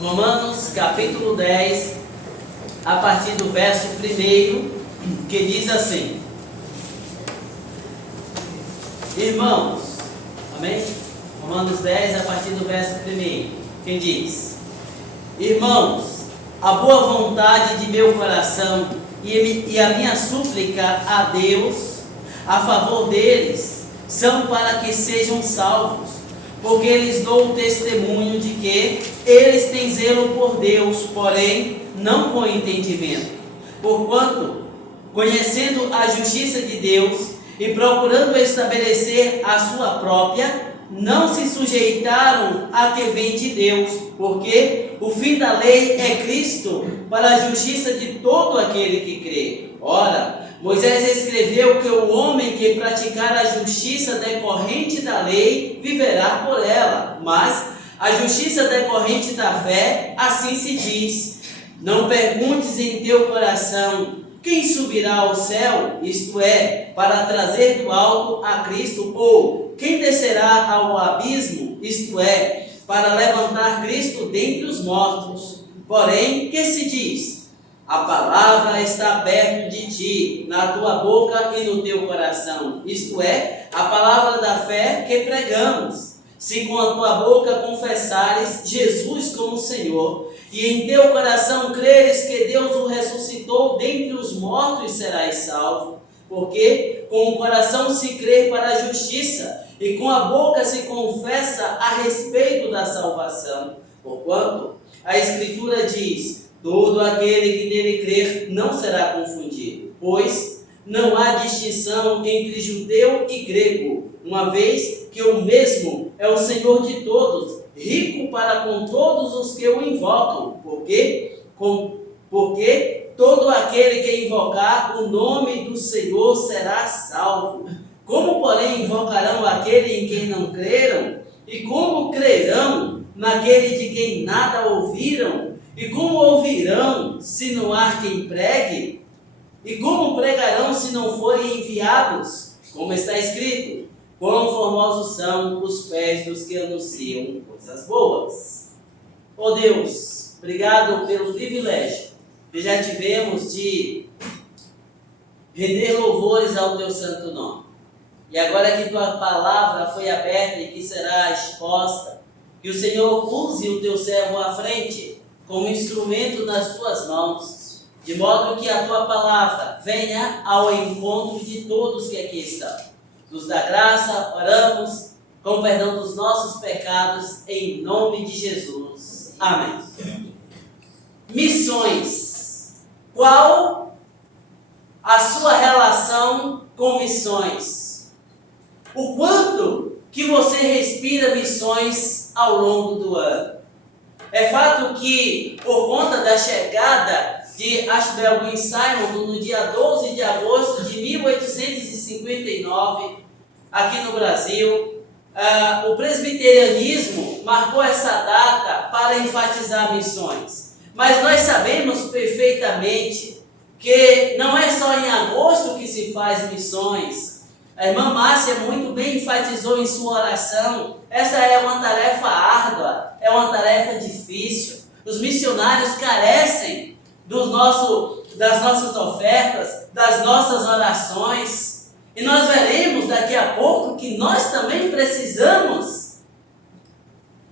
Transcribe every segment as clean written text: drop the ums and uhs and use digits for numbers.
Romanos capítulo 10, a partir do verso 1, que diz assim: Irmãos, amém? Romanos 10, a partir do verso 1, que diz: Irmãos, a boa vontade de meu coração e a minha súplica a Deus a favor deles são para que sejam salvos, porque lhes dou o testemunho de que eles têm zelo por Deus, porém não com entendimento. Porquanto, conhecendo a justiça de Deus e procurando estabelecer a sua própria, não se sujeitaram a que vem de Deus, porque o fim da lei é Cristo para a justiça de todo aquele que crê. Ora, Moisés escreveu que o homem que praticar a justiça decorrente da lei viverá por ela, mas a justiça decorrente da fé, assim se diz: não perguntes em teu coração: quem subirá ao céu, isto é, para trazer do alto a Cristo, ou quem descerá ao abismo, isto é, para levantar Cristo dentre os mortos? Porém, que se diz? A palavra está perto de ti, na tua boca e no teu coração, isto é, a palavra da fé que pregamos. Se com a tua boca confessares Jesus como Senhor, e em teu coração creres que Deus o ressuscitou dentre os mortos, serás salvo. Porque com o coração se crê para a justiça, e com a boca se confessa a respeito da salvação. Porquanto a Escritura diz: todo aquele que nele crer não será confundido, pois não há distinção entre judeu e grego, uma vez que o mesmo é o Senhor de todos, rico para com todos os que o invocam, porque todo aquele que invocar o nome do Senhor será salvo. Como, porém, invocarão aquele em quem não creram? E como crerão naquele de quem nada ouviram? E como ouvirão se não há quem pregue? E como pregarão se não forem enviados? Como está escrito: quão formosos são os pés dos que anunciam coisas boas. Oh Deus, obrigado pelo privilégio que já tivemos de render louvores ao teu santo nome. E agora que tua palavra foi aberta e que será exposta, que o Senhor use o teu servo à frente como instrumento nas tuas mãos, de modo que a tua palavra venha ao encontro de todos que aqui estão. Nos dá graça, oramos, com perdão dos nossos pecados, em nome de Jesus. Amém. Missões. Qual a sua relação com missões? O quanto que você respira missões ao longo do ano? É fato que, por conta da chegada de Ashbel Ben Simon no dia 12 de agosto de 1859, aqui no Brasil, o presbiterianismo marcou essa data para enfatizar missões. Mas nós sabemos perfeitamente que não é só em agosto que se faz missões. A irmã Márcia muito bem enfatizou em sua oração: essa é uma tarefa árdua, é uma tarefa difícil. Os missionários carecem das nossas ofertas, das nossas orações. E nós veremos daqui a pouco que nós também precisamos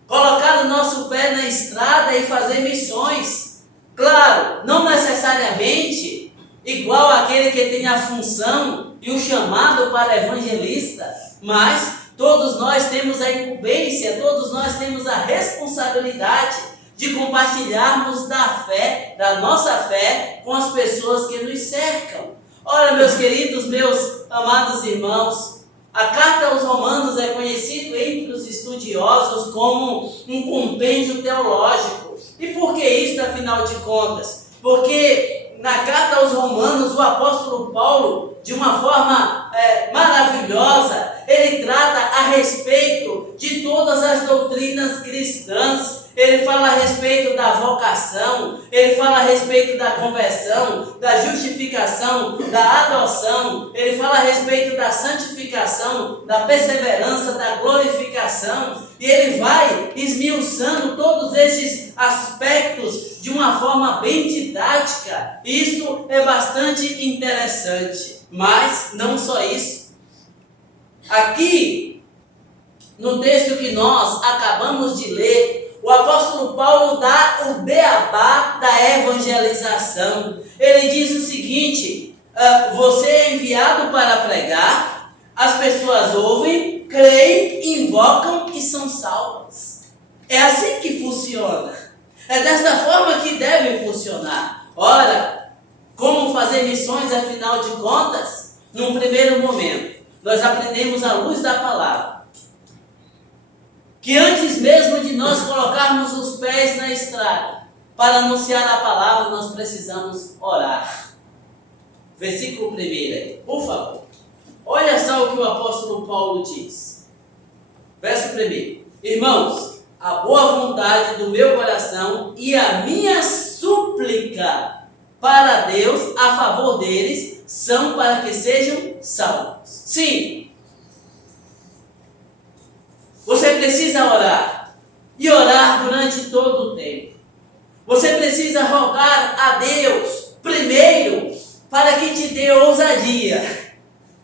colocar o nosso pé na estrada e fazer missões. Claro, não necessariamente igual aquele que tem a função e o chamado para evangelista, mas todos nós temos a incumbência, todos nós temos a responsabilidade de compartilharmos da fé, da nossa fé, com as pessoas que nos cercam. Ora, meus queridos, meus amados irmãos, a carta aos Romanos é conhecida entre os estudiosos como um compêndio teológico. E por que isso, afinal de contas? Porque na carta aos Romanos, o apóstolo Paulo, de uma forma maravilhosa, ele trata a respeito de todas as doutrinas cristãs. Ele fala a respeito da da vocação, ele fala a respeito da conversão, da justificação, da adoção, ele fala a respeito da santificação, da perseverança, da glorificação, e ele vai esmiuçando todos esses aspectos de uma forma bem didática. Isso é bastante interessante, mas não só isso. Aqui, no texto que nós acabamos de ler, o apóstolo Paulo dá o beabá da evangelização. Ele diz o seguinte: você é enviado para pregar, as pessoas ouvem, creem, invocam e são salvas. É assim que funciona. É desta forma que deve funcionar. Ora, como fazer missões, afinal de contas? Num primeiro momento, nós aprendemos à luz da palavra que antes mesmo de nós colocarmos os pés na estrada para anunciar a palavra, nós precisamos orar. Versículo 1 aí, por favor. Olha só o que o apóstolo Paulo diz. Verso 1. Irmãos, a boa vontade do meu coração e a minha súplica para Deus a favor deles são para que sejam salvos. Sim. Você precisa orar, e orar durante todo o tempo. Você precisa rogar a Deus, primeiro, para que te dê ousadia.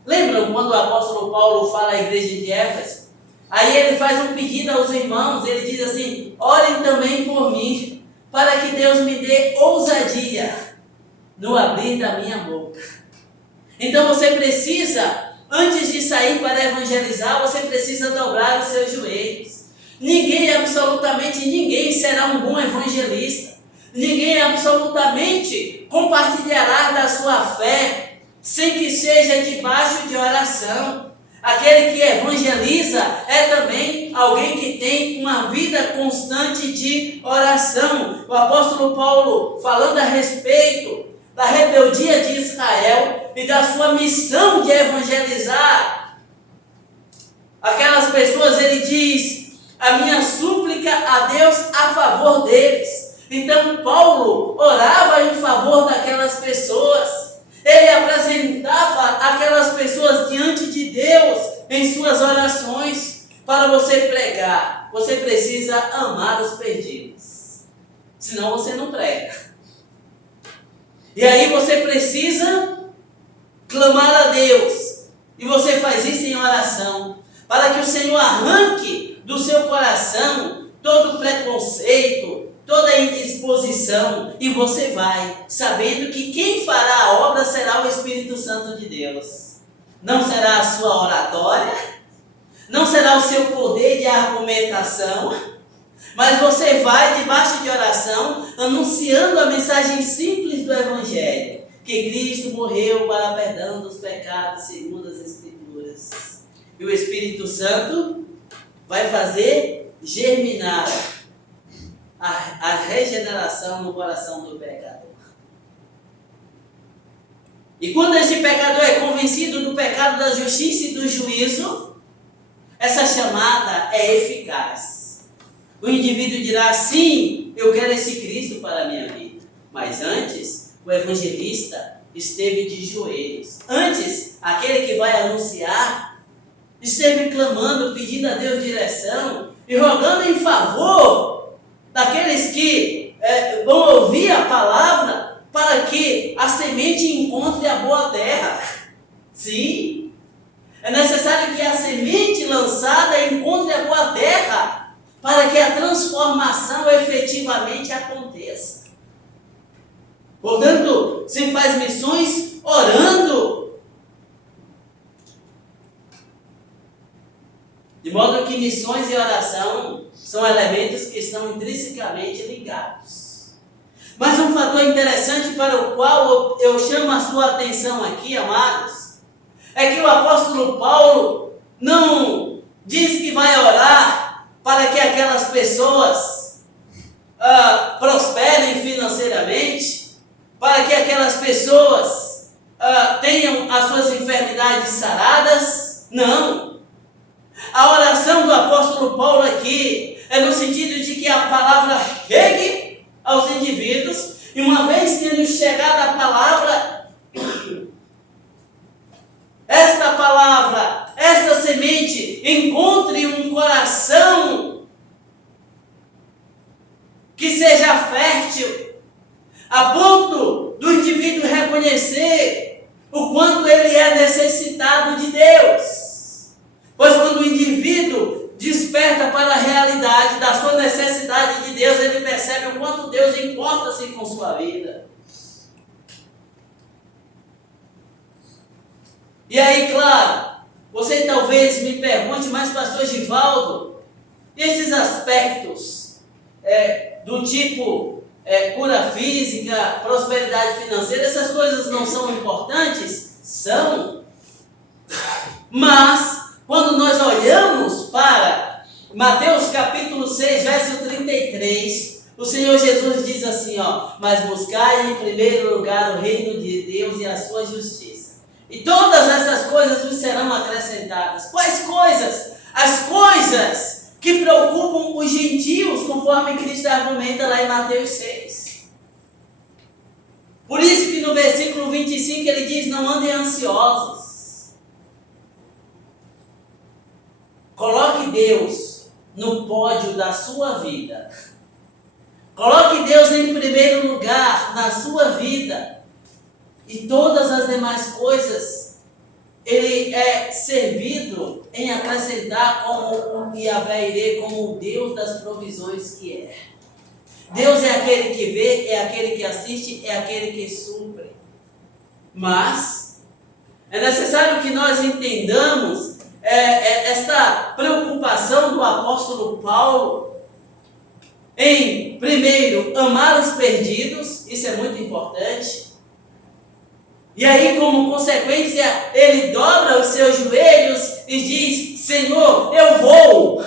Lembram quando o apóstolo Paulo fala à igreja de Éfeso? Aí ele faz um pedido aos irmãos, ele diz assim: orem também por mim, para que Deus me dê ousadia no abrir da minha boca. Então você precisa, antes de sair para evangelizar, você precisa dobrar os seus joelhos. Ninguém, absolutamente ninguém, será um bom evangelista. Ninguém absolutamente compartilhará da sua fé sem que seja debaixo de oração. Aquele que evangeliza é também alguém que tem uma vida constante de oração. O apóstolo Paulo, falando a respeito da rebeldia de Israel e da sua missão de evangelizar aquelas pessoas, ele diz: a minha súplica a Deus a favor deles. Então Paulo orava em favor daquelas pessoas, ele apresentava aquelas pessoas diante de Deus em suas orações. Para você pregar, você precisa amar os perdidos, senão você não prega. E aí você precisa clamar a Deus, e você faz isso em oração, para que o Senhor arranque do seu coração todo preconceito, toda indisposição, e você vai sabendo que quem fará a obra será o Espírito Santo de Deus. Não será a sua oratória, não será o seu poder de argumentação, mas você vai debaixo de oração, anunciando a mensagem simples do Evangelho, que Cristo morreu para perdão dos pecados segundo as Escrituras. E o Espírito Santo vai fazer germinar a regeneração no coração do pecador. E quando esse pecador é convencido do pecado, da justiça e do juízo, essa chamada é eficaz. O indivíduo dirá: sim, eu quero esse Cristo para a minha vida. Mas antes, o evangelista esteve de joelhos. Antes, aquele que vai anunciar esteve clamando, pedindo a Deus direção e rogando em favor daqueles que vão ouvir a palavra, para que a semente encontre a boa terra. Sim, é necessário que a semente lançada encontre a boa terra, para que a transformação efetivamente aconteça. Portanto, se faz missões orando, de modo que missões e oração são elementos que estão intrinsecamente ligados. Mas um fator interessante para o qual eu chamo a sua atenção aqui, amados, é que o apóstolo Paulo não diz que vai orar para que aquelas pessoas prosperem financeiramente, para que aquelas pessoas tenham as suas enfermidades saradas. Não. A oração do apóstolo Paulo aqui é no sentido de que a palavra chegue chegada a palavra, esta palavra, esta semente, encontre um coração que seja fértil, a ponto do indivíduo reconhecer o quanto ele é necessitado de Deus. Pois quando o indivíduo desperta para a realidade da sua necessidade de Deus, ele percebe o quanto Deus importa-se com sua vida. E aí, claro, você talvez me pergunte, mas pastor Givaldo, esses aspectos do tipo cura física, prosperidade financeira, essas coisas não são importantes? São. Mas, quando nós olhamos para Mateus capítulo 6, verso 33, o Senhor Jesus diz assim, mas buscai em primeiro lugar o reino de Deus e a sua justiça. E todas essas coisas vos serão acrescentadas. Quais coisas? As coisas que preocupam os gentios, conforme Cristo argumenta lá em Mateus 6. Por isso que no versículo 25 ele diz, não andem ansiosos. Coloque Deus no pódio da sua vida. Coloque Deus em primeiro lugar na sua vida. E todas as demais coisas, ele é servido em acrescentar como o Yahvé Irê, como o Deus das provisões que é. Deus é aquele que vê, é aquele que assiste, é aquele que supre. Mas é necessário que nós entendamos esta preocupação do apóstolo Paulo em, primeiro, amar os perdidos, isso é muito importante. E aí, como consequência, ele dobra os seus joelhos e diz, Senhor, eu vou.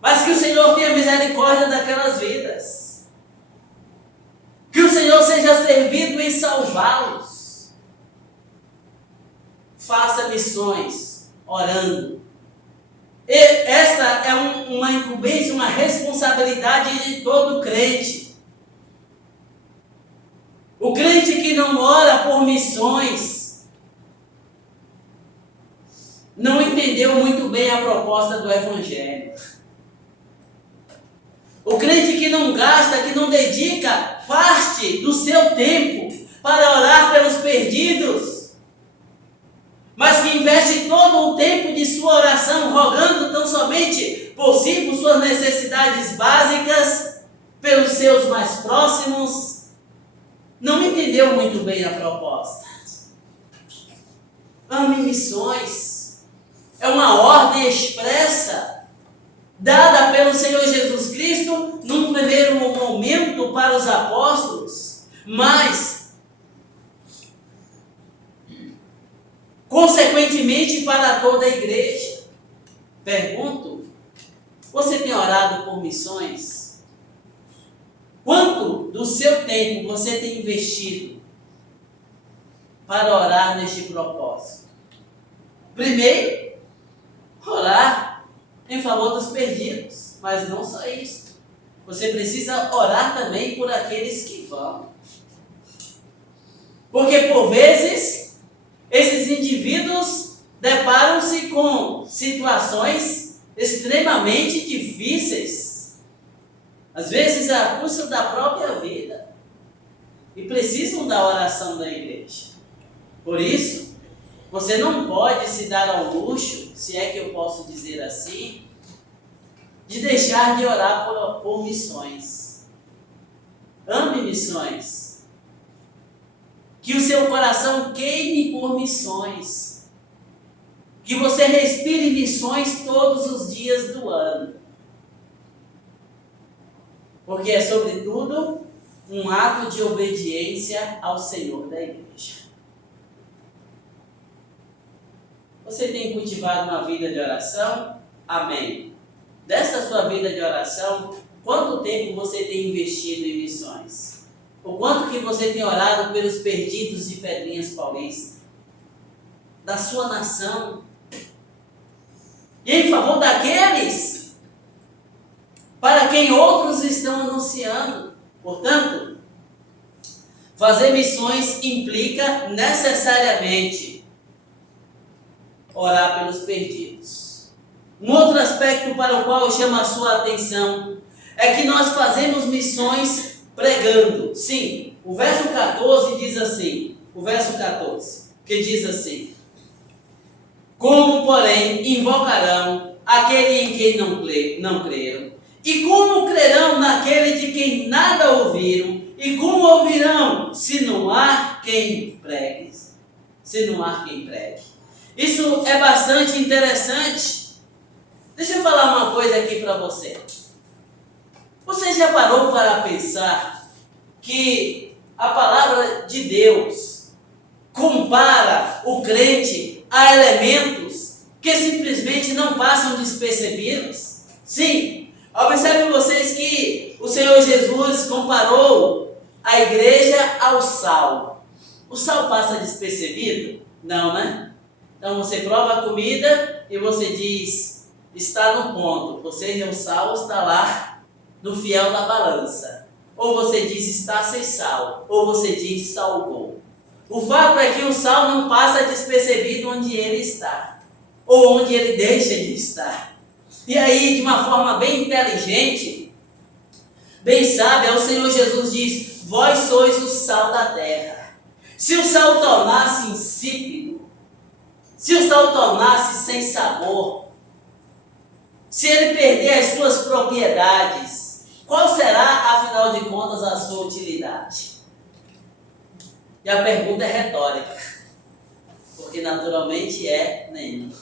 Mas que o Senhor tenha misericórdia daquelas vidas. Que o Senhor seja servido em salvá-los. Faça missões, orando. E esta é uma incumbência, uma responsabilidade de todo crente. O crente que não ora por missões não entendeu muito bem a proposta do Evangelho. O crente que não gasta, que não dedica parte do seu tempo para orar pelos perdidos, mas que investe todo o tempo de sua oração rogando tão somente por si, por suas necessidades básicas, pelos seus mais próximos, não entendeu muito bem a proposta. Ame missões. É uma ordem expressa dada pelo Senhor Jesus Cristo num primeiro momento para os apóstolos, mas consequentemente para toda a igreja. Pergunto, você tem orado por missões? Quanto do seu tempo você tem investido para orar neste propósito? Primeiro, orar em favor dos perdidos, mas não só isso. Você precisa orar também por aqueles que vão. Porque por vezes, esses indivíduos deparam-se com situações extremamente difíceis. Às vezes a custo da própria vida. E precisam da oração da igreja. Por isso, você não pode se dar ao luxo, se é que eu posso dizer assim, de deixar de orar por missões. Ame missões. Que o seu coração queime por missões. Que você respire missões todos os dias do ano. Porque é, sobretudo, um ato de obediência ao Senhor da igreja. Você tem cultivado uma vida de oração? Amém. Dessa sua vida de oração, quanto tempo você tem investido em missões? O quanto que você tem orado pelos perdidos de Pedrinhas Paulista? Da sua nação? E em favor daqueles para quem outros estão anunciando. Portanto, Fazer missões implica necessariamente orar pelos perdidos. Um outro aspecto para o qual eu chamo a sua atenção é que nós fazemos missões pregando. Sim, o verso 14 diz assim, que diz assim: como, porém, invocarão aquele em quem não creram? E como crerão naquele de quem nada ouviram? E como ouvirão se não há quem pregue? Isso é bastante interessante. Deixa eu falar uma coisa aqui para você. Você já parou para pensar que a palavra de Deus compara o crente a elementos que simplesmente não passam despercebidos? Sim, observem vocês que o Senhor Jesus comparou a igreja ao sal. O sal passa despercebido? Não, né? Então você prova a comida e você diz, está no ponto. Você, o sal está lá no fiel da balança. Ou você diz, está sem sal. Ou você diz, salgou. O fato é que o sal não passa despercebido onde ele está. Ou onde ele deixa de estar. E aí, de uma forma bem inteligente, bem sábia, o Senhor Jesus diz, vós sois o sal da terra. Se o sal tornasse insípido, se o sal tornasse sem sabor, se ele perder as suas propriedades, qual será, afinal de contas, a sua utilidade? E a pergunta é retórica, porque naturalmente é nenhuma.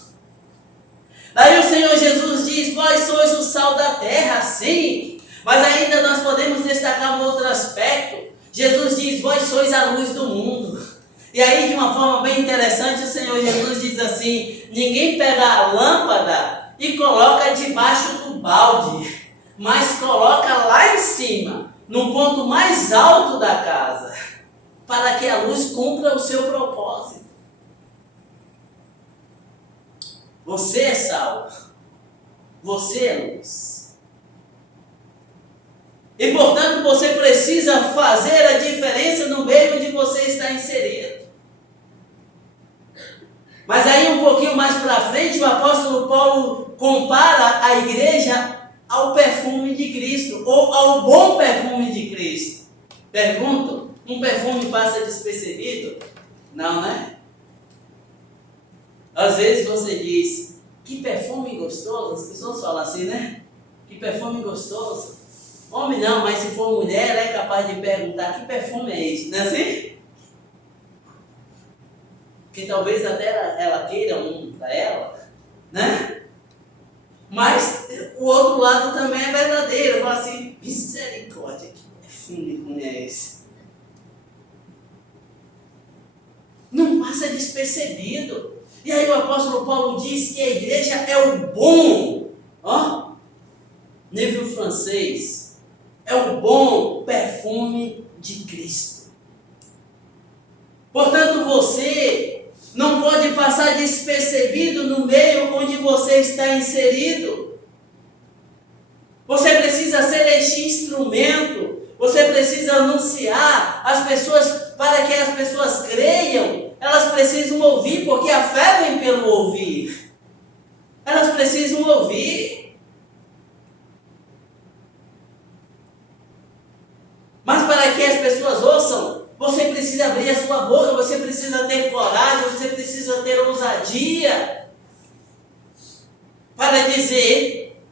Daí o Senhor Jesus diz, vós sois o sal da terra, sim, mas ainda nós podemos destacar um outro aspecto. Jesus diz, vós sois a luz do mundo. E aí, de uma forma bem interessante, o Senhor Jesus diz assim, ninguém pega a lâmpada e coloca debaixo do balde, mas coloca lá em cima, no ponto mais alto da casa, para que a luz cumpra o seu propósito. Você é sal, você é luz. E portanto você precisa fazer a diferença no meio onde você está inserido. Mas aí um pouquinho mais para frente o apóstolo Paulo compara a igreja ao perfume de Cristo, ou ao bom perfume de Cristo. Pergunto, um perfume passa despercebido? Não, né? Às vezes você diz, que perfume gostoso, as pessoas falam assim, né? Que perfume gostoso. Homem não, mas se for mulher, ela é capaz de perguntar, que perfume é esse? Não é assim? Que talvez até ela queira um para ela, né? Mas o outro lado também é verdadeiro. Fala assim, misericórdia, que perfume ruim é esse? Não passa despercebido. E aí o apóstolo Paulo diz que a igreja é o bom, nível francês, é o bom perfume de Cristo. Portanto, você não pode passar despercebido no meio onde você está inserido. Você precisa ser este instrumento. Você precisa anunciar as pessoas, para que as pessoas creiam. Elas precisam ouvir, porque a fé vem pelo ouvir. Elas precisam ouvir. Mas para que as pessoas ouçam, você precisa abrir a sua boca, você precisa ter coragem, você precisa ter ousadia para dizer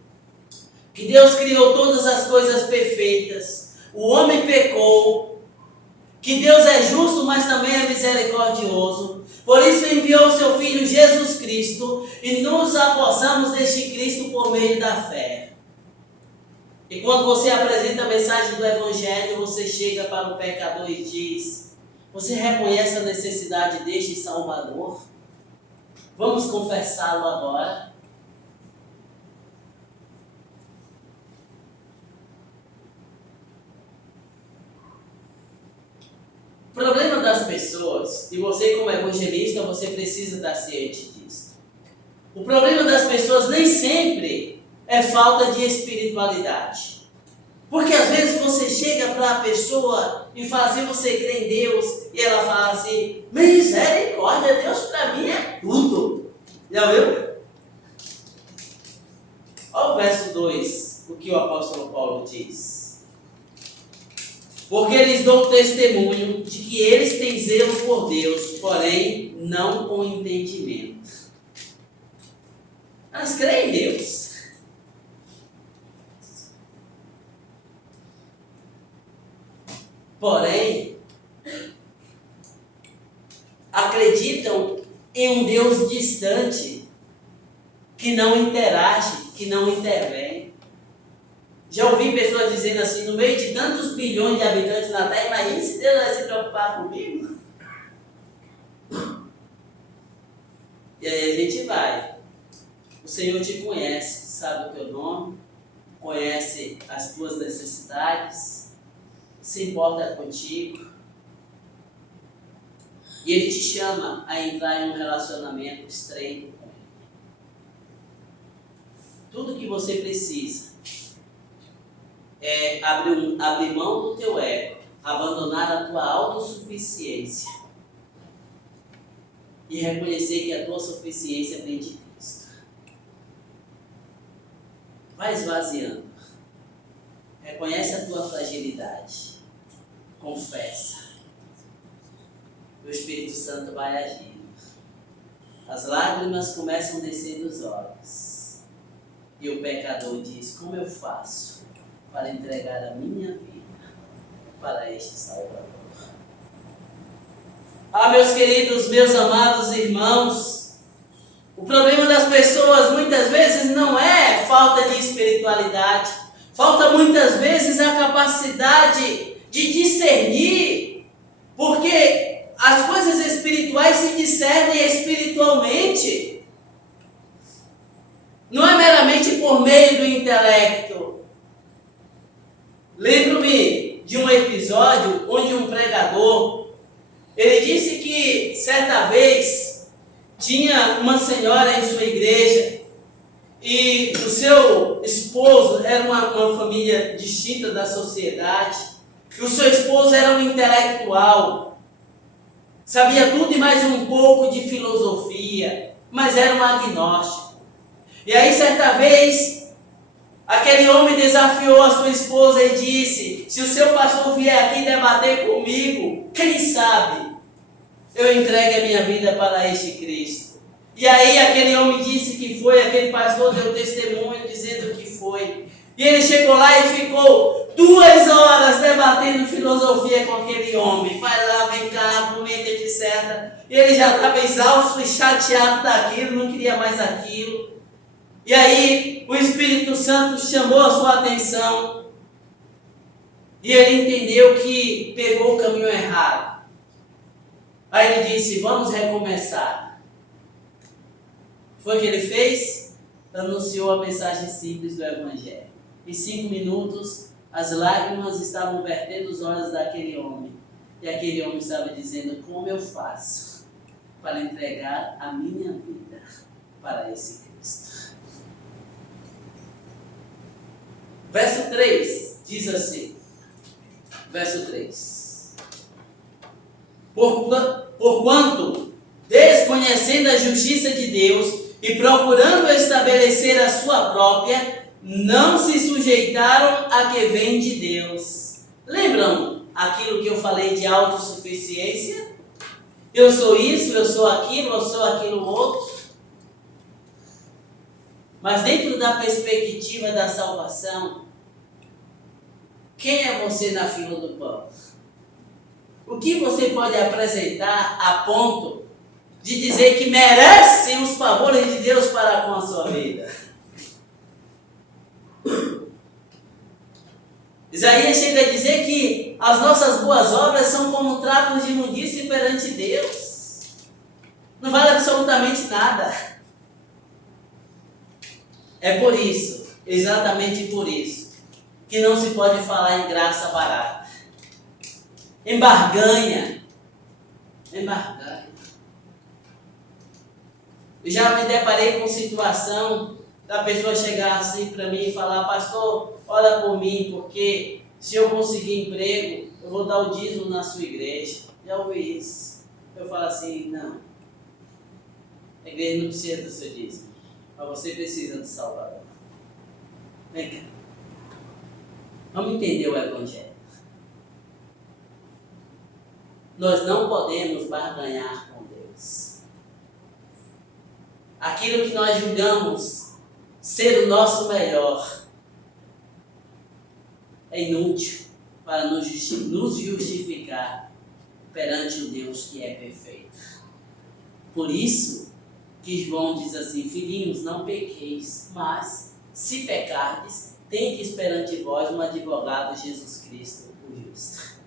que Deus criou todas as coisas perfeitas, o homem pecou, que Deus é justo, mas também é misericordioso. Por isso enviou o seu Filho Jesus Cristo e nos apossamos deste Cristo por meio da fé. E quando você apresenta a mensagem do Evangelho, você chega para o pecador e diz, você reconhece a necessidade deste Salvador? Vamos confessá-lo agora. O problema das pessoas, e você como evangelista, você precisa estar ciente disso. O problema das pessoas nem sempre é falta de espiritualidade. Porque às vezes você chega para a pessoa e fala assim, você crê em Deus? E ela fala assim, misericórdia, Deus para mim é tudo. Já viu? Olha o verso 2, o que o apóstolo Paulo diz. Porque eles dão testemunho de que eles têm zelo por Deus, porém não com entendimento. Mas creem em Deus. Porém, acreditam em um Deus distante, que não interage, que não intervém. Já ouvi pessoas dizendo assim, no meio de tantos bilhões de habitantes na Terra, imagina se Deus vai se preocupar comigo? E aí a gente vai. O Senhor te conhece, sabe o teu nome, conhece as tuas necessidades, se importa contigo. E Ele te chama a entrar em um relacionamento estreito com Ele. Tudo que você precisa é abrir mão do teu ego, abandonar a tua autossuficiência e reconhecer que a tua suficiência vem de Cristo. Vai esvaziando. Reconhece a tua fragilidade. Confessa. O Espírito Santo vai agindo. As lágrimas começam a descer dos olhos. E o pecador diz, como eu faço para entregar a minha vida para este Salvador? Ah, meus queridos, meus amados irmãos, o problema das pessoas muitas vezes não é falta de espiritualidade, falta muitas vezes a capacidade de discernir, porque as coisas espirituais se discernem espiritualmente, não é meramente por meio do intelecto. Lembro-me de um episódio onde um pregador, ele disse que certa vez tinha uma senhora em sua igreja e o seu esposo era uma família distinta da sociedade, e o seu esposo era um intelectual, sabia tudo e mais um pouco de filosofia, mas era um agnóstico. E aí certa vez, aquele homem desafiou a sua esposa e disse, se o seu pastor vier aqui debater comigo, quem sabe eu entregue a minha vida para este Cristo. E aí aquele homem disse que foi, aquele pastor deu testemunho dizendo que foi. E ele chegou lá e ficou 2 horas debatendo filosofia com aquele homem. Vai lá, vem cá, argumenta, etc. E ele já estava exausto e chateado daquilo, não queria mais aquilo. E aí o Espírito Santo chamou a sua atenção. E ele entendeu que pegou o caminho errado. Aí ele disse, vamos recomeçar. Foi o que ele fez? Anunciou a mensagem simples do Evangelho. Em 5 minutos, as lágrimas estavam vertendo os olhos daquele homem. E aquele homem estava dizendo, como eu faço para entregar a minha vida para esse Cristo? Verso 3 diz assim, verso 3. Porquanto, desconhecendo a justiça de Deus e procurando estabelecer a sua própria, não se sujeitaram a que vem de Deus. Lembram aquilo que eu falei de autossuficiência? Eu sou isso, eu sou aquilo outro. Mas dentro da perspectiva da salvação, quem é você na fila do pão? O que você pode apresentar a ponto de dizer que merece os favores de Deus para com a sua vida? Isaías chega a dizer que as nossas boas obras são como trapos de imundícia perante Deus. Não vale absolutamente nada. É por isso, exatamente por isso, que não se pode falar em graça barata. Embarganha. Eu já me deparei com situação da pessoa chegar assim para mim e falar, pastor, ora por mim, porque Se eu conseguir emprego, eu vou dar o dízimo na sua igreja. Já ouvi isso. Eu falo assim, não. A igreja não precisa do seu dízimo. Mas você precisa do Salvador. Vem cá. Vamos entender o Evangelho. Nós não podemos barganhar com Deus. Aquilo que nós julgamos ser o nosso melhor é inútil para nos justificar perante o Deus que é perfeito. Por isso que João diz assim: filhinhos, não pequeis, mas se pecardes, tendes perante vós um advogado, Jesus Cristo, o justo.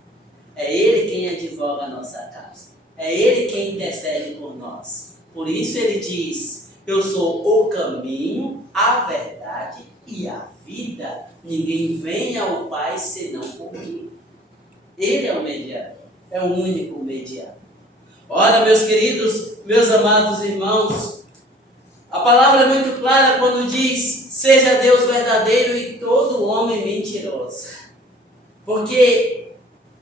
É Ele quem advoga a nossa causa. É Ele quem intercede por nós. Por isso Ele diz: eu sou o caminho, a verdade e a vida. Ninguém vem ao Pai senão por mim. Ele é o mediador. É o único mediador. Ora, meus queridos, meus amados irmãos, a palavra é muito clara quando diz: seja Deus verdadeiro e todo homem mentiroso. Porque,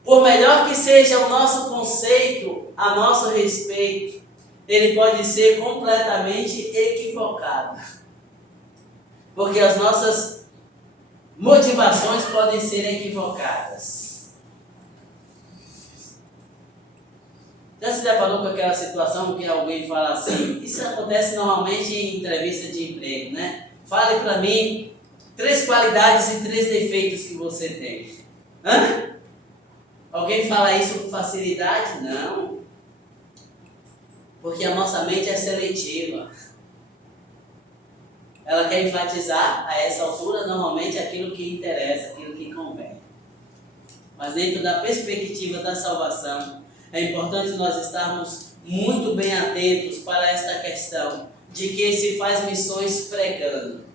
por melhor que seja o nosso conceito a nosso respeito, ele pode ser completamente equivocado. Porque as nossas motivações podem ser equivocadas. Já se deparou com aquela situação que alguém fala assim? Isso acontece normalmente em entrevista de emprego, né? Fale para mim 3 qualidades e 3 defeitos que você tem. Hã? Alguém fala isso com facilidade? Não. Porque a nossa mente é seletiva. Ela quer enfatizar, a essa altura, normalmente aquilo que interessa, aquilo que convém. Mas dentro da perspectiva da salvação, é importante nós estarmos muito bem atentos para esta questão de que se faz missões pregando.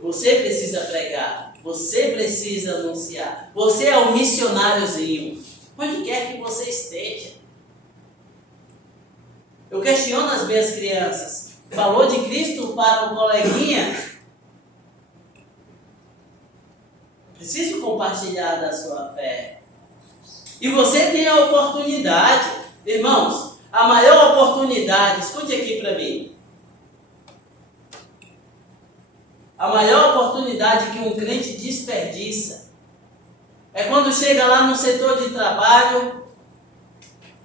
Você precisa pregar, você precisa anunciar, você é um missionáriozinho, onde quer que você esteja. Eu questiono as minhas crianças: falou de Cristo para um coleguinha? Preciso compartilhar da sua fé. E você tem a oportunidade, irmãos, a maior oportunidade, escute aqui para mim. A maior oportunidade que um crente desperdiça é quando chega lá no setor de trabalho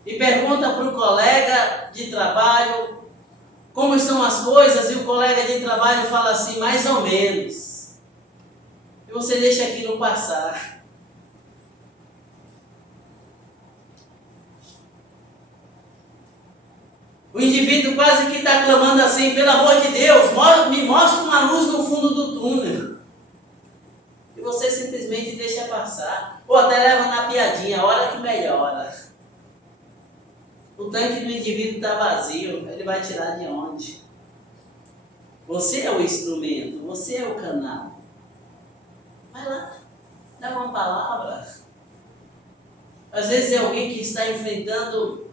e pergunta para o colega de trabalho como estão as coisas, e o colega de trabalho fala assim: mais ou menos. E você deixa aquilo passar. O indivíduo quase que está clamando assim: pelo amor de Deus, me mostra uma luz no fundo do túnel. E você simplesmente deixa passar. Ou até leva na piadinha: a hora que melhora. O tanque do indivíduo está vazio, ele vai tirar de onde? Você é o instrumento, você é o canal. Vai lá, dá uma palavra. Às vezes é alguém que está enfrentando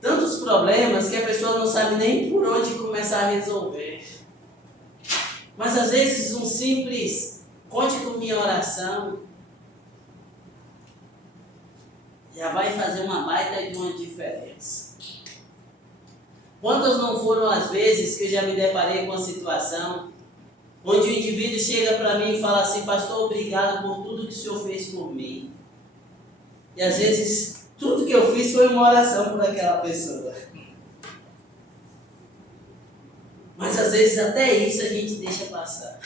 tantos problemas que a pessoa não sabe nem por onde começar a resolver. Mas às vezes um simples conte com minha oração já vai fazer uma baita de uma diferença. Quantas não foram as vezes que eu já me deparei com uma situação onde o indivíduo chega para mim e fala assim: pastor, obrigado por tudo que o senhor fez por mim. E às vezes tudo que eu fiz foi uma oração por aquela pessoa. Mas às vezes até isso a gente deixa passar.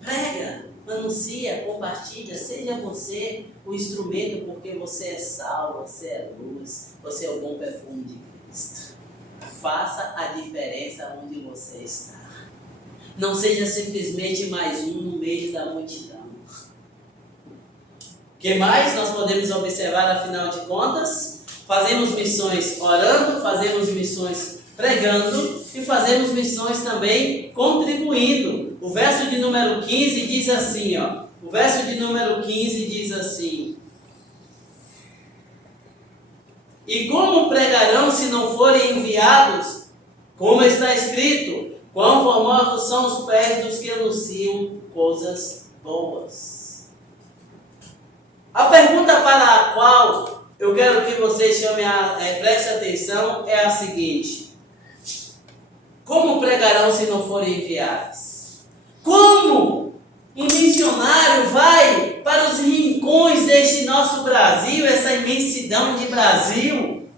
Prega, anuncia, compartilha, seja você o instrumento, porque você é sal, você é luz, você é o bom perfume de Cristo. Faça a diferença onde você está. Não seja simplesmente mais um no meio da multidão. O que mais nós podemos observar, afinal de contas? Fazemos missões orando, fazemos missões pregando e fazemos missões também contribuindo. O verso de número 15 diz assim, ó. O verso de número 15 diz assim: e como pregarão se não forem enviados? Como está escrito: quão formosos são os pés dos que anunciam coisas boas. A pergunta para a qual eu quero que vocês prestem atenção é a seguinte: como pregarão se não forem enviados? Como um missionário vai para os rincões deste nosso Brasil, essa imensidão de Brasil?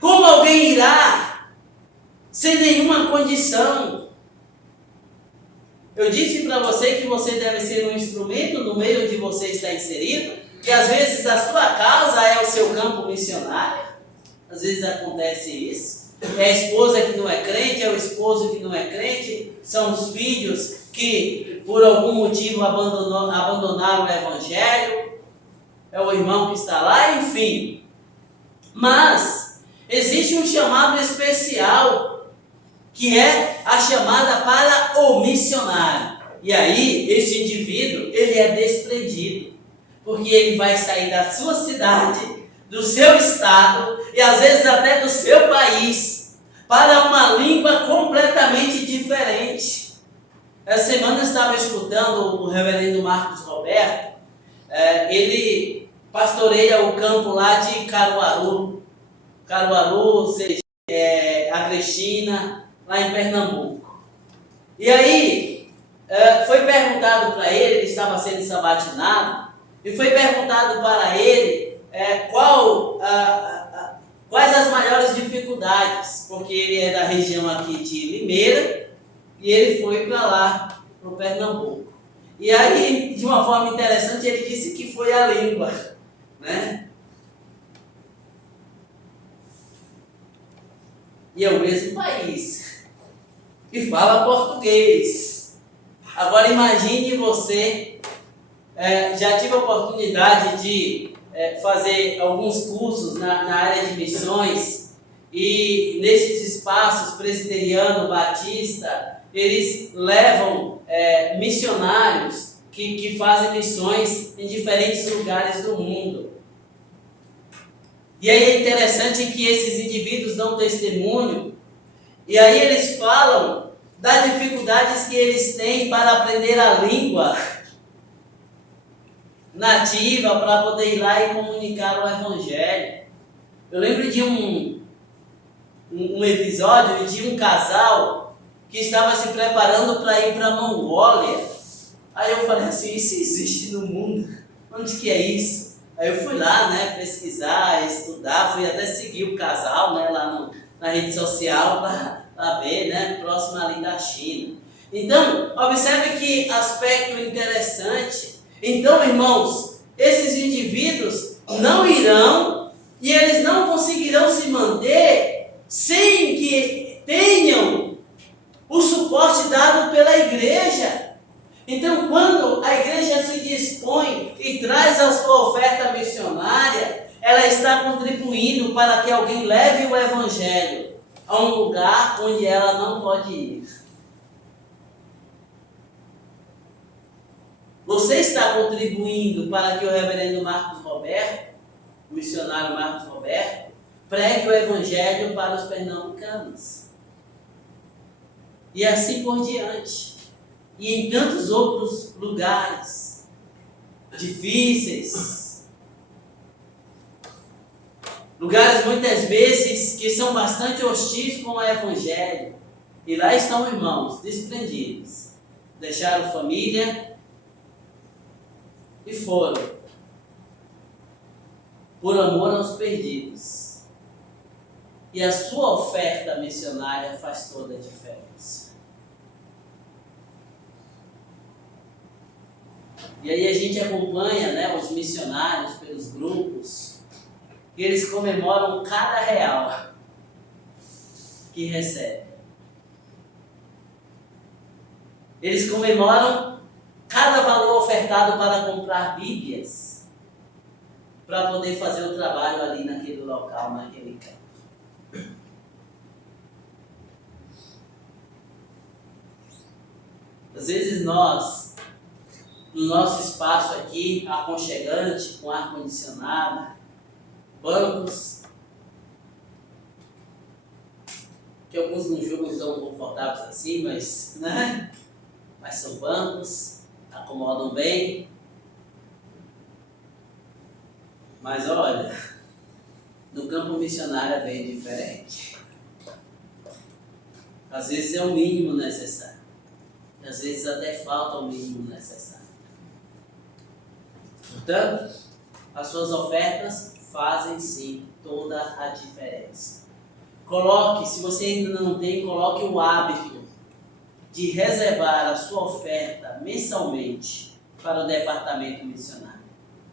Como alguém irá sem nenhuma condição? Eu disse para você que você deve ser um instrumento no meio onde você está inserido, que às vezes a sua causa é o seu campo missionário. Às vezes acontece isso. É a esposa que não é crente, é o esposo que não é crente, são os filhos que por algum motivo abandonaram o evangelho, é o irmão que está lá, enfim. Mas existe um chamado especial, que é a chamada para o missionário. E aí, este indivíduo, ele é desprendido, porque ele vai sair da sua cidade, do seu estado e às vezes até do seu país, para uma língua completamente diferente. Essa semana eu estava escutando o reverendo Marcos Roberto, ele pastoreia o campo lá de Caruaru, a Cristina, lá em Pernambuco. E aí, foi perguntado para ele estava sendo sabatinado, e foi perguntado para ele quais as maiores dificuldades, porque ele é da região aqui de Limeira, e ele foi para lá, para o Pernambuco. E aí, de uma forma interessante, ele disse que foi a língua, né? E é o mesmo país, e fala português. Agora imagine você, já tive a oportunidade de fazer alguns cursos na área de missões, e nesses espaços presbiteriano, batista, eles levam missionários que fazem missões em diferentes lugares do mundo. E aí é interessante que esses indivíduos dão testemunho, e aí eles falam das dificuldades que eles têm para aprender a língua nativa, para poder ir lá e comunicar o evangelho. Eu lembro de um episódio de um casal que estava se preparando para ir para a Mongólia. Aí eu falei assim, isso existe no mundo? Onde que é isso? Aí eu fui lá, né, pesquisar, estudar, fui até seguir o casal, né, lá na rede social para ver, né, próximo ali da China. Então, observe que aspecto interessante. Então, irmãos, esses indivíduos não irão e eles não conseguirão se manter sem que tenham o suporte dado pela igreja. Então, quando a igreja se dispõe e traz a sua oferta missionária, ela está contribuindo para que alguém leve o evangelho a um lugar onde ela não pode ir. Você está contribuindo para que o reverendo Marcos Roberto, o missionário Marcos Roberto, pregue o evangelho para os pernambucanos. E assim por diante. E em tantos outros lugares difíceis, lugares muitas vezes que são bastante hostis com o evangelho. E lá estão irmãos desprendidos, deixaram família e foram por amor aos perdidos. E a sua oferta missionária faz toda a diferença. E aí a gente acompanha, né, os missionários pelos grupos, e eles comemoram cada real que recebem. Eles comemoram cada valor ofertado para comprar Bíblias, para poder fazer o trabalho ali naquele local, naquele campo. Às vezes nós, no nosso espaço aqui, aconchegante, com ar-condicionado, bancos, que alguns não julgam tão confortáveis assim, mas, né? Mas são bancos, acomodam bem. Mas olha, no campo missionário é bem diferente. Às vezes é o mínimo necessário. Às vezes até falta o mínimo necessário. Portanto, as suas ofertas fazem sim toda a diferença. Coloque, se você ainda não tem, coloque o hábito de reservar a sua oferta mensalmente para o departamento missionário.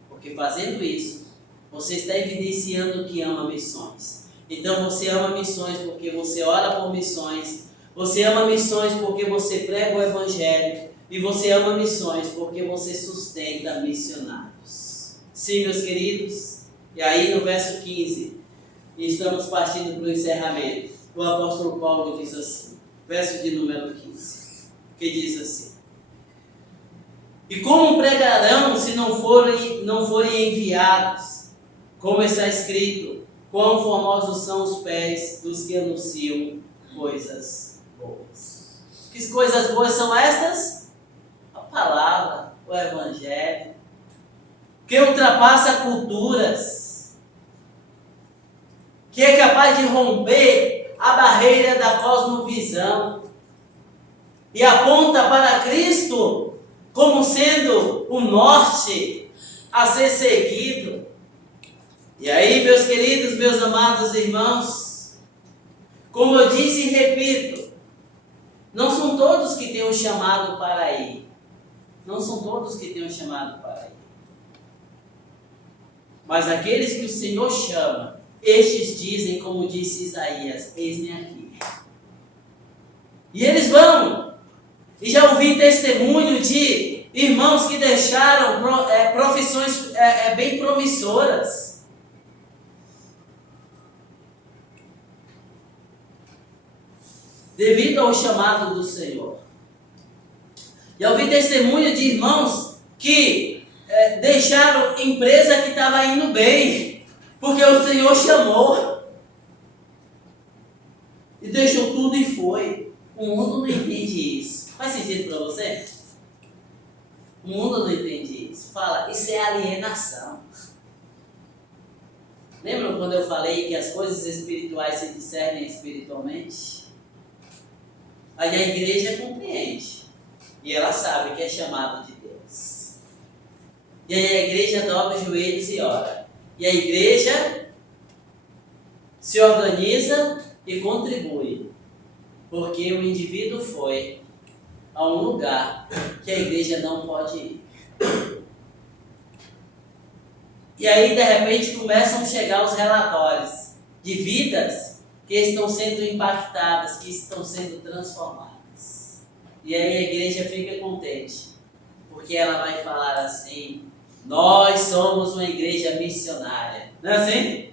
Porque fazendo isso, você está evidenciando que ama missões. Então você ama missões porque você ora por missões, você ama missões porque você prega o evangelho, e você ama missões porque você sustenta missionários. Sim, meus queridos, e aí no verso 15, e estamos partindo para o encerramento, o apóstolo Paulo diz assim, verso de número 15, que diz assim: e como pregarão se não forem enviados? Como está escrito, quão formosos são os pés dos que anunciam coisas boas. Que coisas boas são estas? A palavra, o evangelho, que ultrapassa culturas, que é capaz de romper a barreira da cosmovisão e aponta para Cristo como sendo o norte a ser seguido. E aí, meus queridos, meus amados irmãos, como eu disse e repito, não são todos que têm um chamado para ir. Não são todos que têm um chamado para ir. Mas aqueles que o Senhor chama, estes dizem, como disse Isaías, eis-me aqui. E eles vão. E já ouvi testemunho de irmãos que deixaram profissões bem promissoras. Devido ao chamado do Senhor. Já ouvi testemunho de irmãos que deixaram empresa que estava indo bem, porque o Senhor chamou. E deixou tudo e foi. O mundo não entende isso. Faz sentido para você? O mundo não entende isso. Fala, isso é alienação. Lembram quando eu falei que as coisas espirituais se discernem espiritualmente? Aí a igreja compreende. E ela sabe que é chamado de Deus. E aí a igreja dobra os joelhos e ora. E a igreja se organiza e contribui. Porque o indivíduo foi a um lugar que a igreja não pode ir. E aí, de repente, começam a chegar os relatórios de vidas que estão sendo impactadas, que estão sendo transformadas. E aí a igreja fica contente, porque ela vai falar assim, nós somos uma igreja missionária. Não é assim?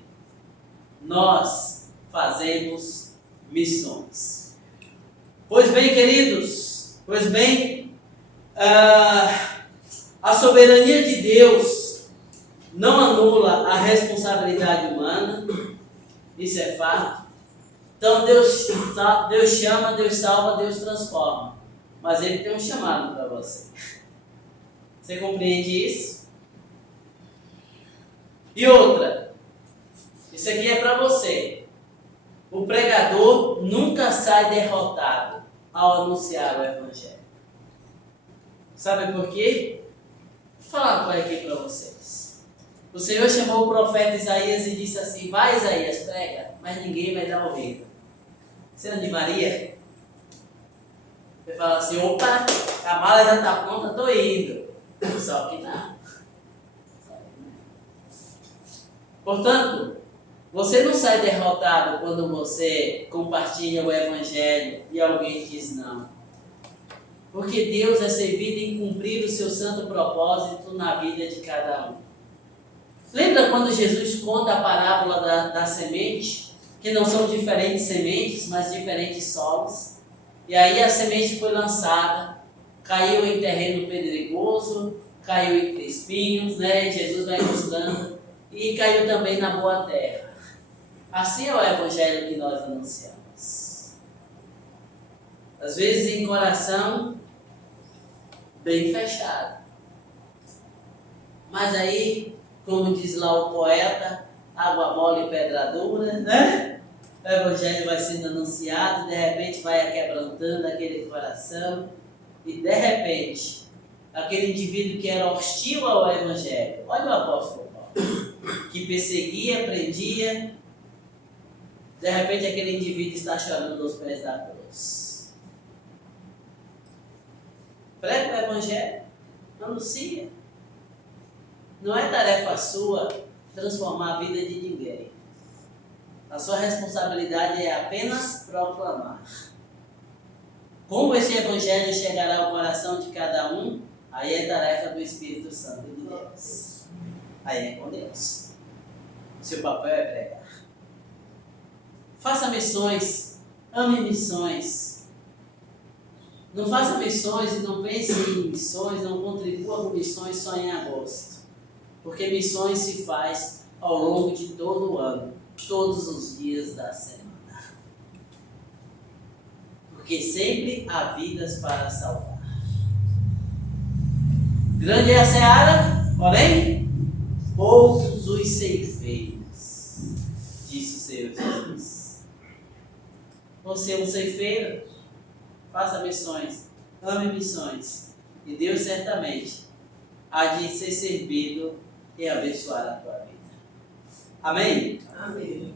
Nós fazemos missões. Pois bem, queridos, a soberania de Deus não anula a responsabilidade humana, isso é fato. Então Deus chama, Deus salva, Deus transforma. Mas Ele tem um chamado para você. Você compreende isso? E outra, isso aqui é para você. O pregador nunca sai derrotado ao anunciar o Evangelho. Sabe por quê? Vou falar aqui para vocês. O Senhor chamou o profeta Isaías e disse assim, vai Isaías, prega, mas ninguém vai dar ouvido. Você animaria? Você fala assim, opa, a mala já está pronta, estou indo. Só que não. Portanto, você não sai derrotado quando você compartilha o Evangelho e alguém diz não. Porque Deus é servido em cumprir o seu santo propósito na vida de cada um. Lembra quando Jesus conta a parábola da semente? Que não são diferentes sementes, mas diferentes solos. E aí a semente foi lançada, caiu em terreno pedregoso, caiu entre espinhos, né? Jesus vai mostrando, e caiu também na boa terra. Assim é o Evangelho que nós anunciamos. Às vezes em coração bem fechado. Mas aí, como diz lá o poeta, água mole e pedra dura, né? O Evangelho vai sendo anunciado, de repente vai aquebrantando aquele coração, e de repente, aquele indivíduo que era hostil ao Evangelho, olha o apóstolo Paulo, que perseguia, prendia, de repente aquele indivíduo está chorando aos pés da cruz. Prega o Evangelho, anuncia. Não é tarefa sua transformar a vida de ninguém. A sua responsabilidade é apenas proclamar. Como esse Evangelho chegará ao coração de cada um, aí é tarefa do Espírito Santo de Deus. Aí é com Deus. Seu papel é pregar. Faça missões, ame missões. Não faça missões e não pense em missões, não contribua com missões só em agosto. Porque missões se faz ao longo de todo o ano, todos os dias da semana. Porque sempre há vidas para salvar. Grande é a seara, porém, poucos os ceifeiros, disse o Senhor Jesus. Você é um ceifeiro? Faça missões, ame missões, e Deus certamente há de ser servido e abençoar a tua vida. Amém? Amém.